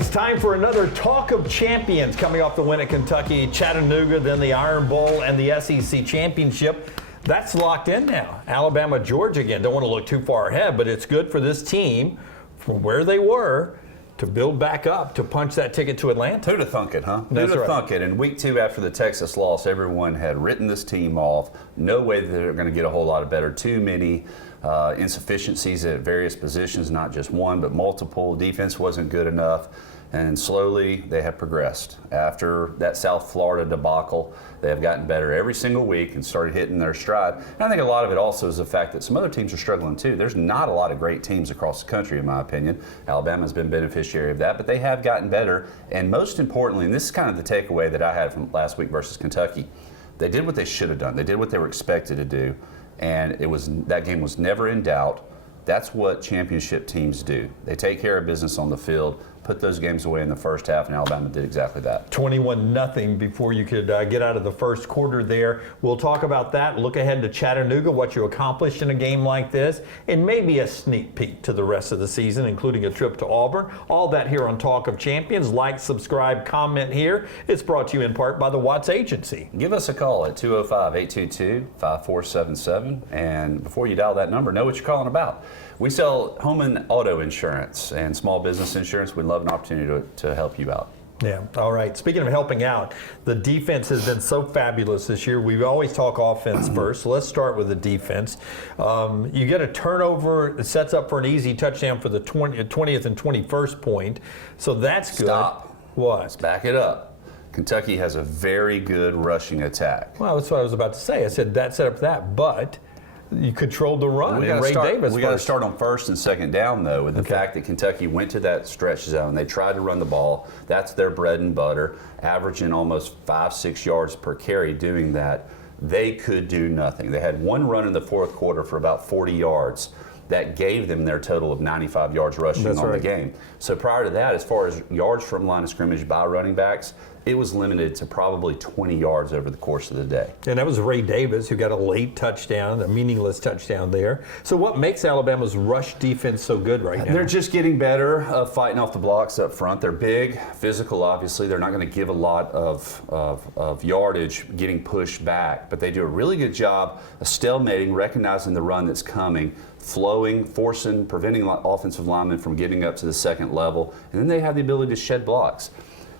It's time for another Talk of Champions coming off the win at Kentucky, Chattanooga, then the Iron Bowl and the SEC Championship. That's locked in now. Alabama, Georgia again. Don't want to look too far ahead, but it's good for this team from where they were to build back up to punch that ticket to Atlanta. Who'd have thunk it, huh? That's Who'd have right. thunk it? In week 2 after the Texas loss, everyone had written this team off. No way that they're going to get a whole lot of better. Too many insufficiencies at various positions, not just one, but multiple. Defense wasn't good enough. And slowly they have progressed. After that South Florida debacle, they have gotten better every single week and started hitting their stride. And I think a lot of it also is the fact that some other teams are struggling too. There's not a lot of great teams across the country, in my opinion. Alabama's been beneficiary of that, but they have gotten better. And most importantly, and this is kind of the takeaway that I had from last week versus Kentucky, they did what they should have done. They did what they were expected to do. And that game was never in doubt. That's what championship teams do. They take care of business on the field, put those games away in the first half, and Alabama did exactly that. 21-0 before you could get out of the first quarter there. We'll talk about that, look ahead to Chattanooga, what you accomplished in a game like this, and maybe a sneak peek to the rest of the season, including a trip to Auburn. All that here on Talk of Champions. Like, subscribe, comment here. It's brought to you in part by the Watts Agency. Give us a call at 205-822-5477, and before you dial that number, know what you're calling about. We sell home and auto insurance and small business insurance. We'd love an opportunity to help you out. Yeah, all right. Speaking of helping out, the defense has been so fabulous this year. We always talk offense first, so let's start with the defense. You get a turnover, it sets up for an easy touchdown for the 20th and 21st point, so that's good. Stop. What? Let's back it up. Kentucky has a very good rushing attack. Well, that's what I was about to say. I said that set up for that, but you controlled the run. And Ray Davis. We got to start on first and second down, though, with the fact that Kentucky went to that stretch zone. They tried to run the ball. That's their bread and butter, averaging almost 5-6 yards per carry doing that. They could do nothing. They had one run in the fourth quarter for about 40 yards. That gave them their total of 95 yards rushing on the game. So prior to that, as far as yards from line of scrimmage by running backs, it was limited to probably 20 yards over the course of the day. And that was Ray Davis, who got a late touchdown, a meaningless touchdown there. So what makes Alabama's rush defense so good right now? They're just getting better, fighting off the blocks up front. They're big, physical, obviously. They're not going to give a lot of yardage getting pushed back, but they do a really good job of stalemating, recognizing the run that's coming, flowing, forcing, preventing offensive linemen from getting up to the second level, and then they have the ability to shed blocks.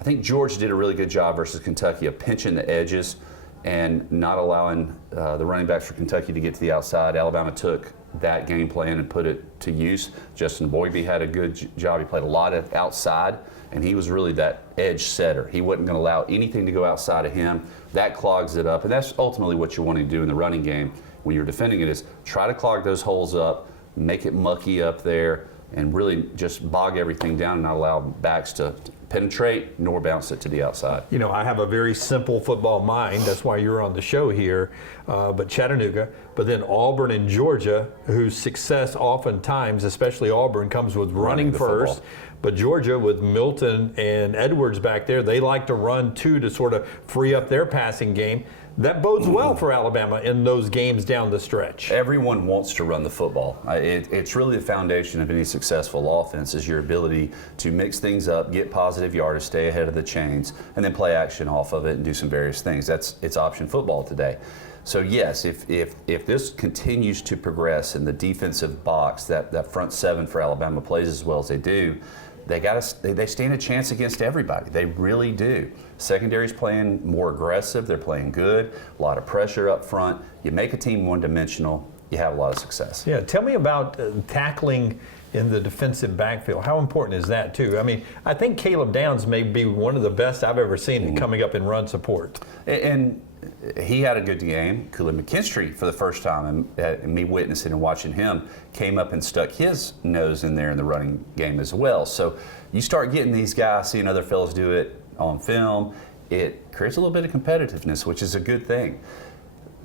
I think Georgia did a really good job versus Kentucky of pinching the edges and not allowing the running backs for Kentucky to get to the outside. Alabama took that game plan and put it to use. Justin Boybe had a good job. He played a lot of outside, and he was really that edge setter. He wasn't going to allow anything to go outside of him. That clogs it up, and that's ultimately what you want to do in the running game when you're defending it, is try to clog those holes up, make it mucky up there, and really just bog everything down and not allow backs to penetrate nor bounce it to the outside. You know, I have a very simple football mind. That's why you're on the show here. But Chattanooga, but then Auburn and Georgia, whose success oftentimes, especially Auburn, comes with running first. Football. But Georgia, with Milton and Edwards back there, they like to run too to sort of free up their passing game. That bodes well for Alabama in those games down the stretch. Everyone wants to run the football. It's really the foundation of any successful offense, is your ability to mix things up, get positive yardage, stay ahead of the chains, and then play action off of it and do some various things. It's option football today. So yes, if this continues to progress in the defensive box, that front seven for Alabama plays as well as they do, they stand a chance against everybody. They really do. Secondary's playing more aggressive. They're playing good. A lot of pressure up front. You make a team one-dimensional, you have a lot of success. Yeah, tell me about tackling in the defensive backfield. How important is that too? I mean, I think Caleb Downs may be one of the best I've ever seen coming up in run support. And he had a good game. Kool-Aid McKinstry, for the first time, and me witnessing and watching him, came up and stuck his nose in there in the running game as well. So you start getting these guys, seeing other fellows do it on film, it creates a little bit of competitiveness, which is a good thing.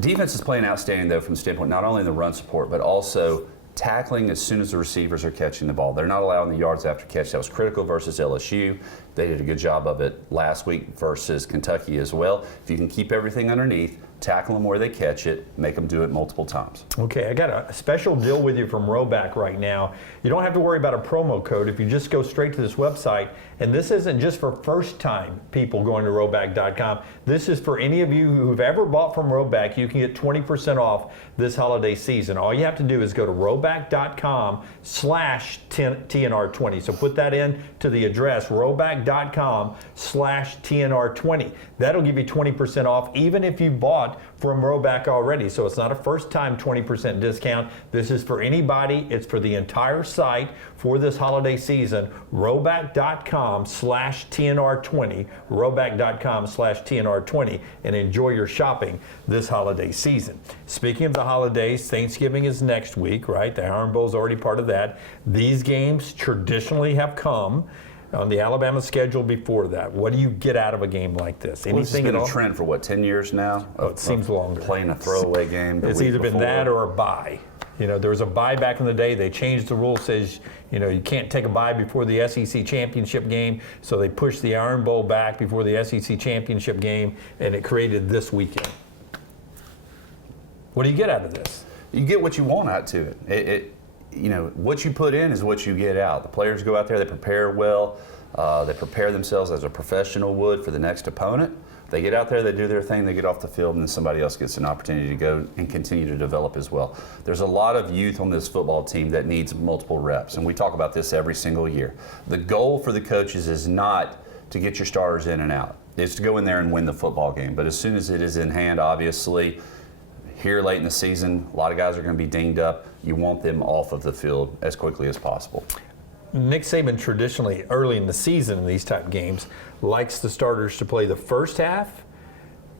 Defense is playing outstanding, though, from the standpoint not only in the run support, but also tackling as soon as the receivers are catching the ball. They're not allowing the yards after catch. That was critical versus LSU. They did a good job of it last week versus Kentucky as well. If you can keep everything underneath, tackle them where they catch it, make them do it multiple times. Okay, I got a special deal with you from Rowback right now. You don't have to worry about a promo code if you just go straight to this website. And this isn't just for first-time people going to rowback.com. This is for any of you who've ever bought from Rowback. You can get 20% off this holiday season. All you have to do is go to rowback.com/TNR20. So put that in to the address, rowback.com/TNR20. That'll give you 20% off even if you bought from Rowback already. So it's not a first-time 20% discount. This is for anybody. It's for the entire site for this holiday season. Rowback.com/TNR20. Rowback.com/TNR20, and enjoy your shopping this holiday season. Speaking of the holidays, Thanksgiving is next week, right? The Iron Bowl is already part of that. These games traditionally have come on the Alabama schedule before that. What do you get out of a game like this? Well, Anything it's been at all? a trend for what, 10 years now? Oh, it seems longer. Playing a throwaway game. The It's week either been before. that or a bye. You know, there was a bye back in the day. They changed the rule, says, you know, you can't take a bye before the SEC championship game. So they pushed the Iron Bowl back before the SEC championship game, and it created this weekend. What do you get out of this? You get what you want out to it. You know, what you put in is what you get out. The players go out there, they prepare well. They prepare themselves as a professional would for the next opponent. They get out there, they do their thing, they get off the field, and then somebody else gets an opportunity to go and continue to develop as well. There's a lot of youth on this football team that needs multiple reps, and we talk about this every single year. The goal for the coaches is not to get your starters in and out. It's to go in there and win the football game. But as soon as it is in hand, obviously, here late in the season, a lot of guys are going to be dinged up. You want them off of the field as quickly as possible. Nick Saban traditionally, early in the season in these type games, likes the starters to play the first half,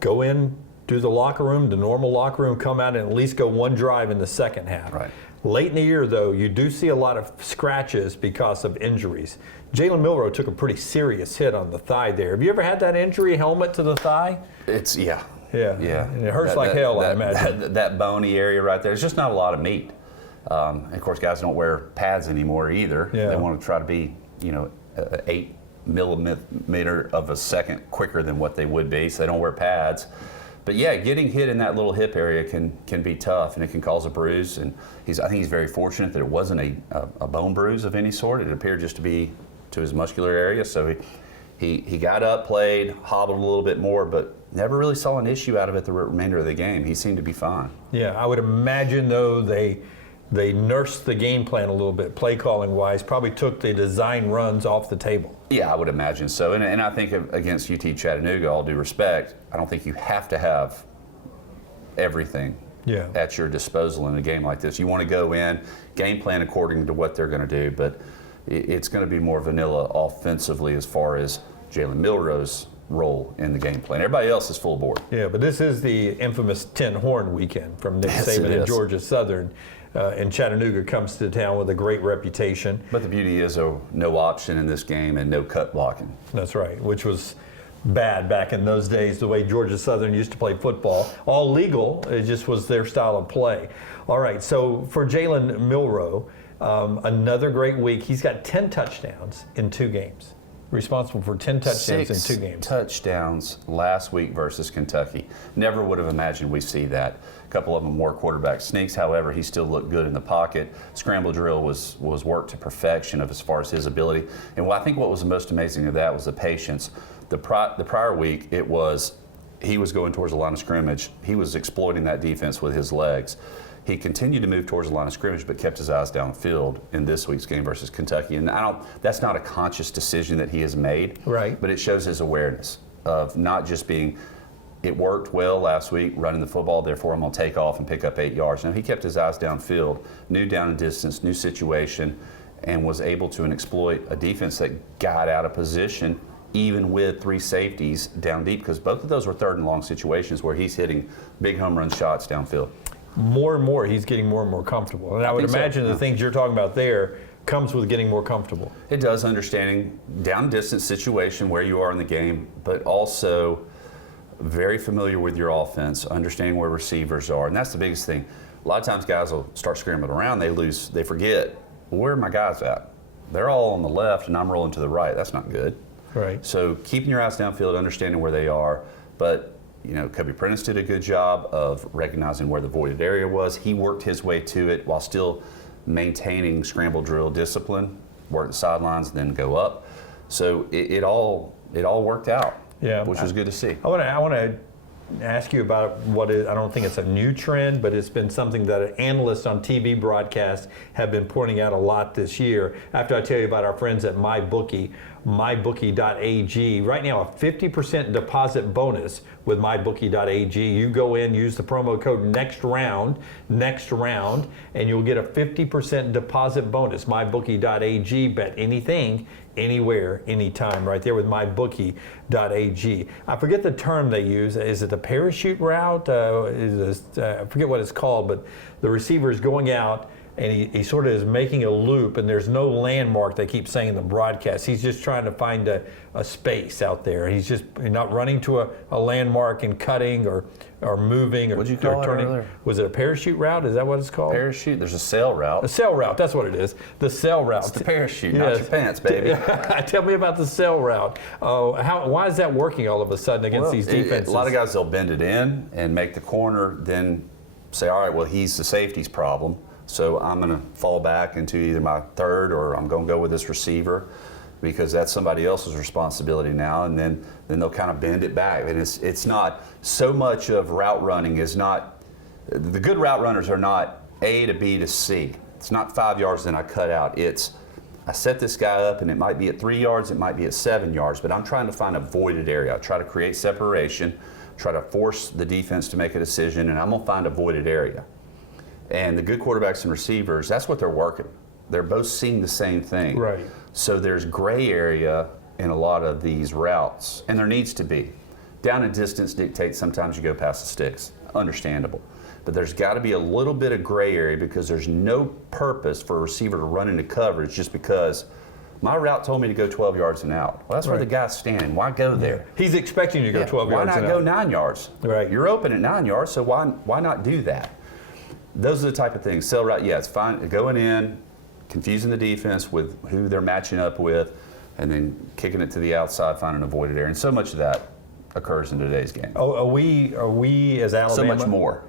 go in, do the locker room, the normal locker room, come out and at least go one drive in the second half. Right. Late in the year, though, you do see a lot of scratches because of injuries. Jaylen Milling took a pretty serious hit on the thigh there. Have you ever had that injury, helmet to the thigh? Yeah. Yeah. And it hurts like hell, I imagine. That bony area right there, it's just not a lot of meat. Of course, guys don't wear pads anymore either. Yeah. They want to try to be, 8 millimeter of a second quicker than what they would be, so they don't wear pads. But yeah, getting hit in that little hip area can be tough, and it can cause a bruise. And I think he's very fortunate that it wasn't a bone bruise of any sort. It appeared just to be to his muscular area. So he got up, played, hobbled a little bit more, but never really saw an issue out of it the remainder of the game. He seemed to be fine. Yeah, I would imagine, though, they nursed the game plan a little bit, play calling wise, probably took the design runs off the table. Yeah, I would imagine so. And I think against UT Chattanooga, all due respect, I don't think you have to have everything at your disposal in a game like this. You want to go in, game plan according to what they're going to do, but it's going to be more vanilla offensively as far as Jaylen Milrow's role in the game plan. Everybody else is full board. Yeah, but this is the infamous 10-horn weekend from Nick Saban and Georgia Southern. And Chattanooga comes to town with a great reputation. But the beauty is no option in this game and no cut blocking. That's right, which was bad back in those days, the way Georgia Southern used to play football. All legal, it just was their style of play. All right, so for Jaylen Milling, another great week. He's got 10 touchdowns in 2 games. Responsible for 10 touchdowns in 2 games. 6 touchdowns last week versus Kentucky. Never would have imagined we'd see that. A couple of them were quarterback sneaks. However, he still looked good in the pocket. Scramble drill was worked to perfection as far as his ability. And I think what was the most amazing of that was the patience. The prior week, he was going towards the line of scrimmage. He was exploiting that defense with his legs. He continued to move towards the line of scrimmage, but kept his eyes downfield in this week's game versus Kentucky. And that's not a conscious decision that he has made. Right. But it shows his awareness of not just being, it worked well last week running the football, therefore I'm going to take off and pick up 8 yards. Now, he kept his eyes downfield, knew down and distance, new situation, and was able to exploit a defense that got out of position even with 3 safeties down deep, because both of those were 3rd and long situations where he's hitting big home run shots downfield. More and more, he's getting more and more comfortable. And I would imagine the things you're talking about there comes with getting more comfortable. It does, understanding down distance situation where you are in the game, but also very familiar with your offense, understanding where receivers are. And that's the biggest thing. A lot of times guys will start scrambling around, they forget, well, where are my guys at? They're all on the left and I'm rolling to the right. That's not good. Right. So keeping your eyes downfield, understanding where they are, but Cubby Prentice did a good job of recognizing where the voided area was. He worked his way to it while still maintaining scramble drill discipline, work the sidelines, then go up. So it all worked out, which was good to see. I want to ask you about what is, I don't think it's a new trend, but it's been something that analysts on TV broadcasts have been pointing out a lot this year. After I tell you about our friends at MyBookie, mybookie.ag. Right now, a 50% deposit bonus with mybookie.ag. You go in, use the promo code next round, and you'll get a 50% deposit bonus. Mybookie.ag. Bet anything, anywhere, anytime. Right there with mybookie.ag. I forget the term they use. Is it the parachute route? I forget what it's called, but the receiver is going out, and he sort of is making a loop, and there's no landmark, they keep saying in the broadcast. He's just trying to find a space out there. He's not running to a landmark and cutting or moving or, What'd you call turning. It earlier? Was it a parachute route? Is that what it's called? Parachute? There's a sail route. A sail route, that's what it is. The sail route. It's the parachute, not your pants, baby. Tell me about the sail route. Why is that working all of a sudden against these defenses? A lot of guys, they'll bend it in and make the corner, then say, all right, well, he's the safety's problem. So I'm going to fall back into either my third, or I'm going to go with this receiver because that's somebody else's responsibility now. And then they'll kind of bend it back. And it's not so much of route running is not, the good route runners are not A to B to C. It's not 5 yards, then I cut out. It's, I set this guy up and it might be at 3 yards, it might be at 7 yards, but I'm trying to find a voided area. I try to create separation, try to force the defense to make a decision, and I'm going to find a voided area. And the good quarterbacks and receivers, that's what they're working. They're both seeing the same thing. Right. So there's gray area in a lot of these routes, and there needs to be. Down and distance dictates sometimes you go past the sticks. Understandable. But there's got to be a little bit of gray area because there's no purpose for a receiver to run into coverage just because my route told me to go 12 yards and out. Well, that's where the guy's standing. Why go there? He's expecting you to go 12 yards and out. Why not go 9 yards? Right. You're open at 9 yards, so why not do that? Those are the type of things. Sail route, it's fine. Going in, confusing the defense with who they're matching up with, and then kicking it to the outside, finding a voided area. And so much of that occurs in today's game. Oh, are we as Alabama? So much more.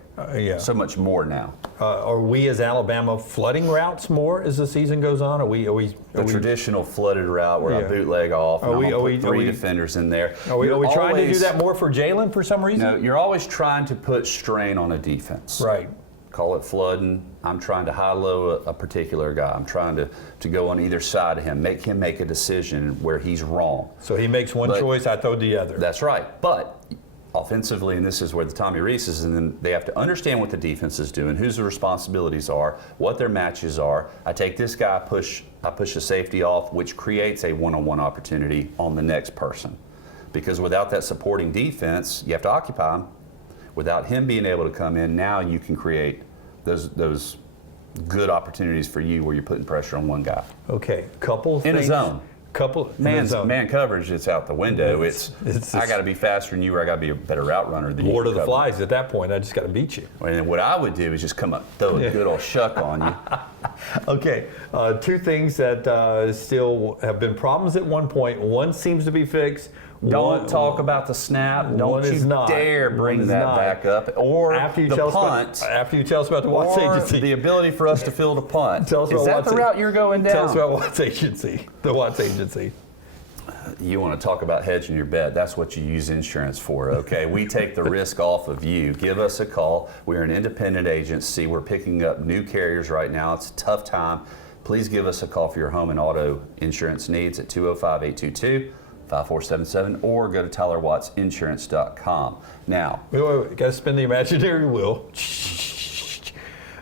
So much more now. Are we as Alabama flooding routes more as the season goes on? The traditional flooded route where I bootleg off and I put three defenders in there. Are we trying to do that more for Jaylen for some reason? No, you're always trying to put strain on a defense. Right. Call it flooding. I'm trying to high-low a particular guy. I'm trying to go on either side of him make a decision where he's wrong. So he makes one choice, I throw the other. That's right. But offensively, and this is where the Tommy Rees is, and then they have to understand what the defense is doing, whose the responsibilities are, what their matches are. I take this guy, I push the safety off, which creates a one-on-one opportunity on the next person. Because without that supporting defense, you have to occupy him. Without him being able to come in, now you can create those good opportunities for you where you're putting pressure on one guy. Okay, couple things. In a zone. Man coverage, it's out the window. I got to be faster than you, or I got to be a better route runner than you. Lord of the Flies at that point. I just got to beat you. And what I would do is just come up, throw a good old shuck on you. Okay, two things that still have been problems at one point. One seems to be fixed. Don't talk about the snap. Don't you dare bring that back up. Or the punt. After you tell us about the Watts agency. The ability for us to field a punt. Tell us about Is that the route you're going down? Tell us about Watts agency. The Watts agency. You want to talk about hedging your bet. That's what you use insurance for, okay? We take the risk off of you. Give us a call. We're an independent agency. We're picking up new carriers right now. It's a tough time. Please give us a call for your home and auto insurance needs at 205-822-5477 or go to TylerWattsInsurance.com. Now, wait. Got to spin the imaginary wheel.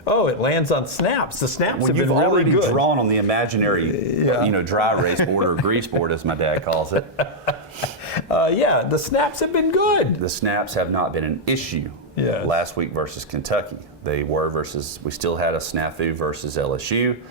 Oh, it lands on snaps. The snaps have been really good. You've already drawn on the imaginary, dry erase board or grease board, as my dad calls it. The snaps have been good. The snaps have not been an issue. Yes. Last week versus Kentucky, we still had a snafu versus LSU.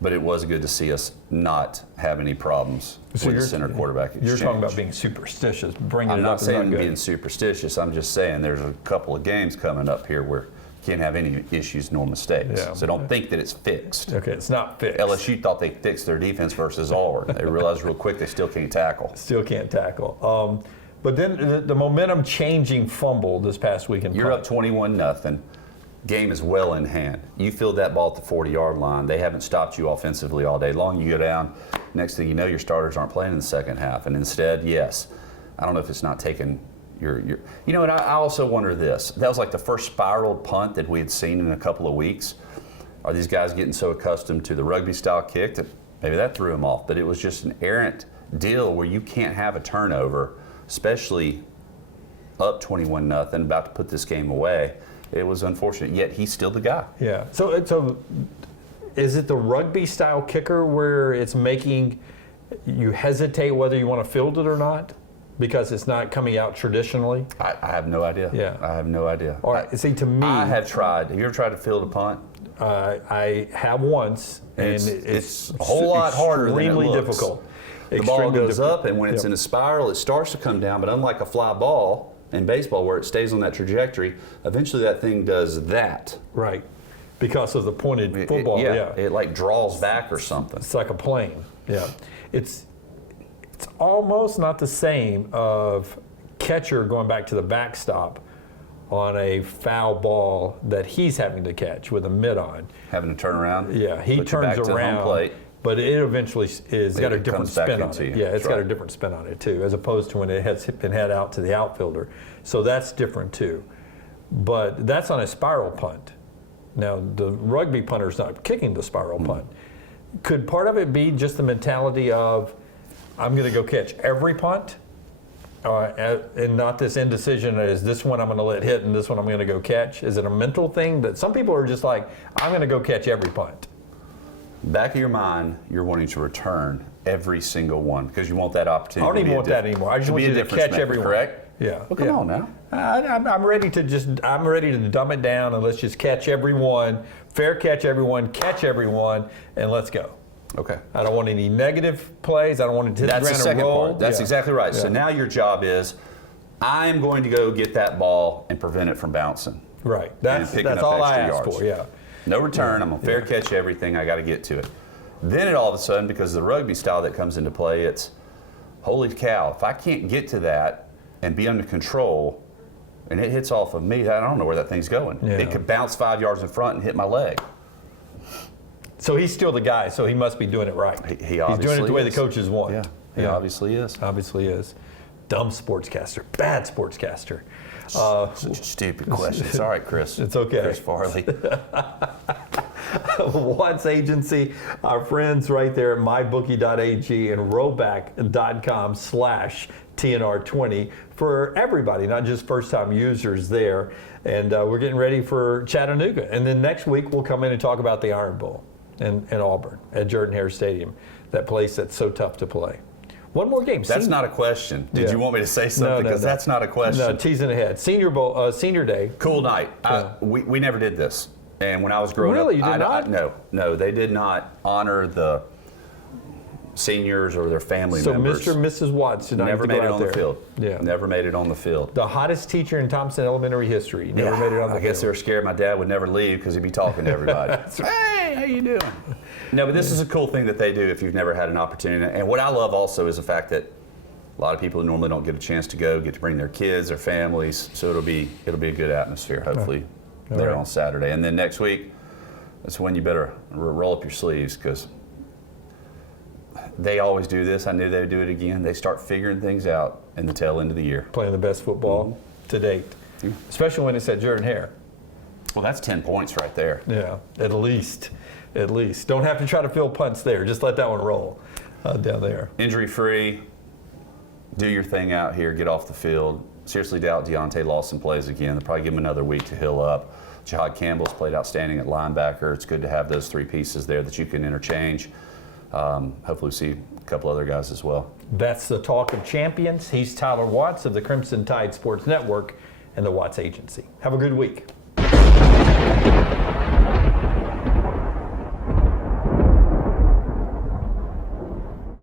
But it was good to see us not have any problems with the center quarterback exchange. You're talking about being superstitious, bringing I'm it not up saying is not good. being superstitious. I'm just saying there's a couple of games coming up here where you can't have any issues nor mistakes. Yeah. So don't think that it's fixed. Okay, it's not fixed. LSU thought they fixed their defense versus Auburn. They realized real quick they still can't tackle. Still can't tackle. But then the momentum changing fumble this past weekend. You're up 21-0. Game is well in hand. You field that ball at the 40-yard line. They haven't stopped you offensively all day long. You go down. Next thing you know, your starters aren't playing in the second half. And instead, yes, I don't know if it's not taking your. You know, and I also wonder this. That was like the first spiraled punt that we had seen in a couple of weeks. Are these guys getting so accustomed to the rugby-style kick that maybe that threw them off? But it was just an errant deal where you can't have a turnover, especially up 21-0, about to put this game away. It was unfortunate, yet he's still the guy. Yeah. So is it the rugby-style kicker where it's making you hesitate whether you want to field it or not because it's not coming out traditionally? I have no idea. Yeah. I have no idea. All right. See, to me, I have tried. Have you ever tried to field a punt? I have once, and it's a whole lot harder than it looks. Extremely difficult. The ball goes up, and when it's in a spiral, it starts to come down. But unlike a fly ball in baseball, where it stays on that trajectory, eventually that thing does that. Right, because of the pointed football. It like draws back or something. It's like a plane. Yeah, it's almost not the same of catcher going back to the backstop on a foul ball that he's having to catch with a mitt on. Having to turn around. Yeah, he turns around. But it eventually is got a different spin on it. Yeah, it's got a different spin on it too, as opposed to when it has been head out to the outfielder. So that's different too. But that's on a spiral punt. Now the rugby punter's not kicking the spiral punt. Could part of it be just the mentality of, I'm going to go catch every punt, and not this indecision as this one I'm going to let hit and this one I'm going to go catch? Is it a mental thing that some people are just like, I'm going to go catch every punt? Back of your mind, you're wanting to return every single one because you want that opportunity. I don't even want that anymore. I just want you to catch every one. Correct? Yeah. Well, come on now. I'm ready to dumb it down and let's just catch every one, fair catch everyone, and let's go. Okay. I don't want any negative plays. I don't want it to hit the ground and roll. Part. That's exactly right. So now your job is, I'm going to go get that ball and prevent it from bouncing. Right. That's all I ask for. Yeah. No return. I'm going to fair catch everything. I got to get to it. Then all of a sudden, because of the rugby style that comes into play, it's, holy cow, if I can't get to that and be under control and it hits off of me, I don't know where that thing's going. Yeah. It could bounce 5 yards in front and hit my leg. So he's still the guy, so he must be doing it right. He obviously He's doing it the way the is. coaches want. Yeah, he obviously is. Obviously is. Dumb sportscaster. Bad sportscaster. Such a stupid question. It's all right, Chris. It's okay. Chris Farley. Watts Agency, our friends right there at mybookie.ag and roback.com/TNR20 for everybody, not just first-time users there. And we're getting ready for Chattanooga. And then next week we'll come in and talk about the Iron Bowl in Auburn at Jordan-Hare Stadium, that place that's so tough to play. One more game. That's not a question. Did you want me to say something? Because that's not a question. No, teasing ahead. Senior Bowl, Senior Day. Cool night. We never did this. And when I was growing up, really, you did not? No, they did not honor the seniors or their family members. So Mr. and Mrs. Watts did not never made it on the field. Yeah. Never made it on the field. The hottest teacher in Thompson elementary history never made it on the field. I guess they were scared my dad would never leave because he'd be talking to everybody. Hey, how you doing? No, but this is a cool thing that they do if you've never had an opportunity. And what I love also is the fact that a lot of people who normally don't get a chance to go get to bring their kids, their families. So it'll be a good atmosphere, hopefully, there on Saturday. And then next week, that's when you better roll up your sleeves because they always do this. I knew they would do it again. They start figuring things out in the tail end of the year. Playing the best football to date, especially when it's at Jordan-Hare. Well, that's 10 points right there. Yeah, at least. Don't have to try to fill punts there. Just let that one roll down there. Injury-free. Do your thing out here. Get off the field. Seriously doubt Deontay Lawson plays again. They'll probably give him another week to heal up. Jihad Campbell's played outstanding at linebacker. It's good to have those three pieces there that you can interchange. Hopefully we see a couple other guys as well. That's the Talk of Champions. He's Tyler Watts of the Crimson Tide Sports Network and the Watts Agency. Have a good week.